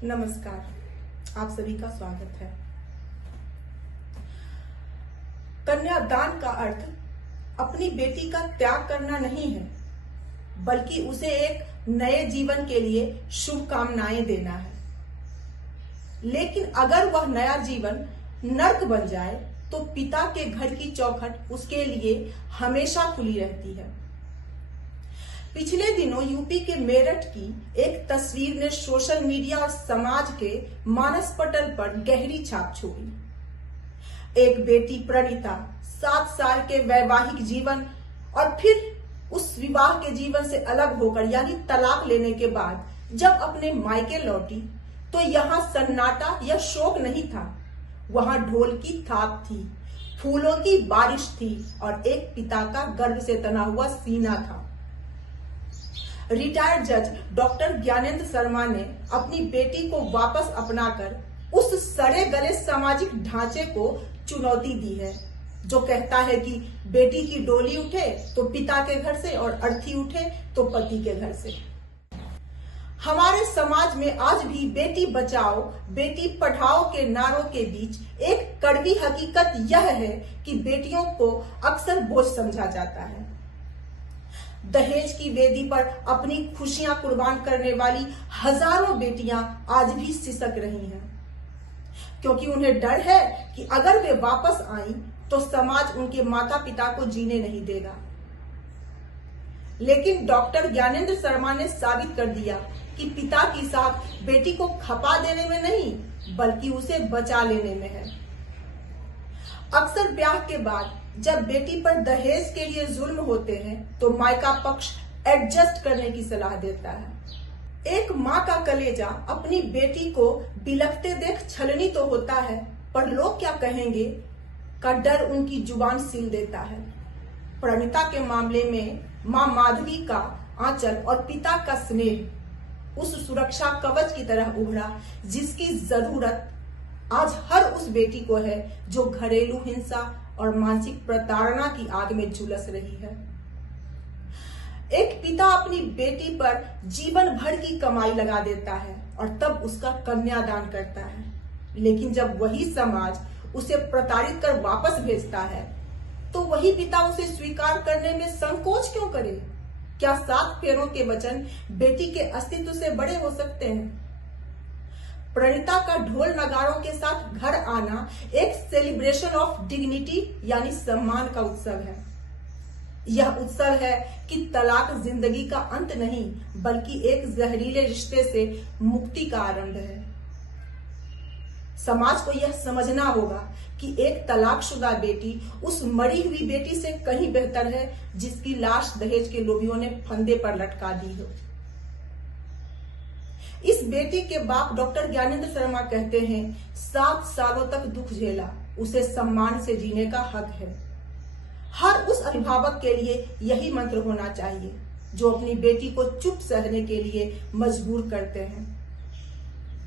नमस्कार, आप सभी का स्वागत है। कन्यादान का अर्थ अपनी बेटी का त्याग करना नहीं है, बल्कि उसे एक नए जीवन के लिए शुभकामनाएं देना है। लेकिन अगर वह नया जीवन नर्क बन जाए तो पिता के घर की चौखट उसके लिए हमेशा खुली रहती है। पिछले दिनों यूपी के मेरठ की एक तस्वीर ने सोशल मीडिया और समाज के मानस पटल पर गहरी छाप छोड़ी। एक बेटी प्रणीता 7 साल के वैवाहिक जीवन और फिर उस विवाह के जीवन से अलग होकर यानी तलाक लेने के बाद जब अपने मायके लौटी तो यहाँ सन्नाटा या शोक नहीं था, वहां ढोल की थाप थी, फूलों की बारिश थी और एक पिता का गर्व से तना हुआ सीना था। रिटायर्ड जज डॉक्टर ज्ञानेंद्र शर्मा ने अपनी बेटी को वापस अपनाकर उस सड़े गले सामाजिक ढांचे को चुनौती दी है जो कहता है कि बेटी की डोली उठे तो पिता के घर से और अर्थी उठे तो पति के घर से। हमारे समाज में आज भी बेटी बचाओ बेटी पढ़ाओ के नारों के बीच एक कड़वी हकीकत यह है कि बेटियों को अक्सर बोझ समझा जाता है। दहेज की वेदी पर अपनी खुशियां कुर्बान करने वाली हजारों बेटियां आज भी सिसक रही हैं, क्योंकि उन्हें डर है कि अगर वे वापस आईं तो समाज उनके माता पिता को जीने नहीं देगा। लेकिन डॉक्टर ज्ञानेंद्र शर्मा ने साबित कर दिया कि पिता की साख बेटी को खपा देने में नहीं बल्कि उसे बचा लेने में है। अक्सर ब्याह के बाद जब बेटी पर दहेज के लिए जुल्म होते हैं तो मायका पक्ष एडजस्ट करने की सलाह देता है। एक माँ का कलेजा अपनी बेटी को बिलखते देख छलनी तो होता है, पर लोग क्या कहेंगे का डर उनकी जुबान सील देता है। प्रणीता के मामले में माँ माधवी का आंचल और पिता का स्नेह उस सुरक्षा कवच की तरह उभरा जिसकी जरूरत आज हर उस बेटी को है जो घरेलू हिंसा और मानसिक प्रताड़ना की आग में झुलस रही है। एक पिता अपनी बेटी पर जीवन भर की कमाई लगा देता है और तब उसका कन्यादान करता है, लेकिन जब वही समाज उसे प्रताड़ित कर वापस भेजता है तो वही पिता उसे स्वीकार करने में संकोच क्यों करे? क्या 7 फेरों के वचन बेटी के अस्तित्व से बड़े हो सकते हैं? प्रणीता का ढोल नगाड़ों के साथ घर आना एक सेलिब्रेशन ऑफ डिग्निटी यानी सम्मान का उत्सव है। यह उत्सव है कि तलाक जिंदगी का अंत नहीं बल्कि एक जहरीले रिश्ते से मुक्ति का आरंभ है। समाज को यह समझना होगा कि एक तलाकशुदा बेटी उस मरी हुई बेटी से कहीं बेहतर है जिसकी लाश दहेज के लोभियों ने फंदे पर लटका दी हो। इस बेटी के बाप डॉक्टर ज्ञानेंद्र शर्मा कहते हैं 7 सालों तक दुख झेला, उसे सम्मान से जीने का हक है। हर उस अभिभावक के लिए यही मंत्र होना चाहिए जो अपनी बेटी को चुप सहने के लिए मजबूर करते हैं।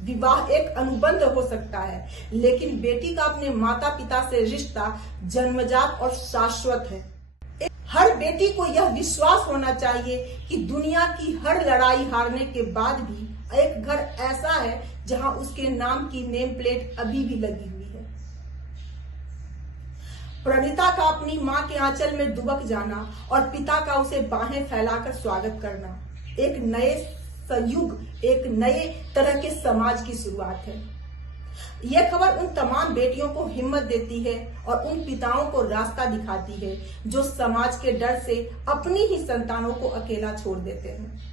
विवाह एक अनुबंध हो सकता है, लेकिन बेटी का अपने माता पिता से रिश्ता जन्मजात और शाश्वत है। हर बेटी को यह विश्वास होना चाहिए कि दुनिया की हर लड़ाई हारने के बाद भी एक घर ऐसा है जहां उसके नाम की नेम प्लेट अभी भी लगी हुई है। प्रणीता का अपनी मां के आंचल में दुबक जाना और पिता का उसे बाहें फैलाकर स्वागत करना एक नए संयुग, एक नए तरह के समाज की शुरुआत है। यह खबर उन तमाम बेटियों को हिम्मत देती है और उन पिताओं को रास्ता दिखाती है जो समाज के डर से अपनी ही संतानों को अकेला छोड़ देते हैं।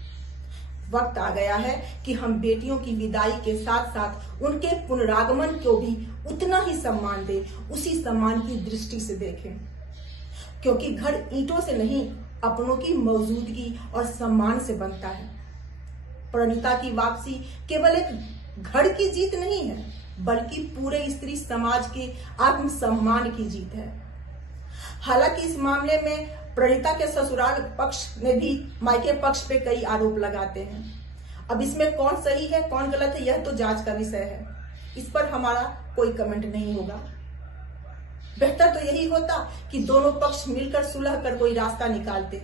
वक्त आ गया है कि हम बेटियों की विदाई के साथ साथ उनके पुनरागमन को भी उतना ही सम्मान दें, उसी सम्मान की दृष्टि से देखें, क्योंकि घर ईंटों से नहीं अपनों की मौजूदगी और सम्मान से बनता है। प्रणीता की वापसी केवल एक घर की जीत नहीं है बल्कि पूरे स्त्री समाज के आत्मसम्मान की जीत है। हालांकि इस मामले में प्रणीता के ससुराल पक्ष ने भी मायके पक्ष पे कई आरोप लगाते हैं। अब इसमें कौन सही है कौन गलत है यह तो जांच का विषय है, इस पर हमारा कोई कमेंट नहीं होगा। बेहतर तो यही होता कि दोनों पक्ष मिलकर सुलह कर कोई रास्ता निकालते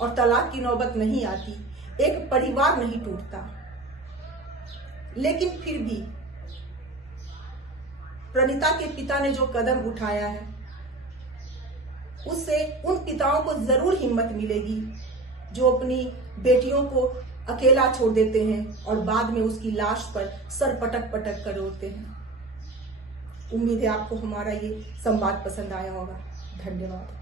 और तलाक की नौबत नहीं आती, एक परिवार नहीं टूटता। लेकिन फिर भी प्रणीता के पिता ने जो कदम उठाया है उससे उन पिताओं को जरूर हिम्मत मिलेगी जो अपनी बेटियों को अकेला छोड़ देते हैं और बाद में उसकी लाश पर सर पटक पटक कर रोते हैं। उम्मीद है आपको हमारा ये संवाद पसंद आया होगा। धन्यवाद।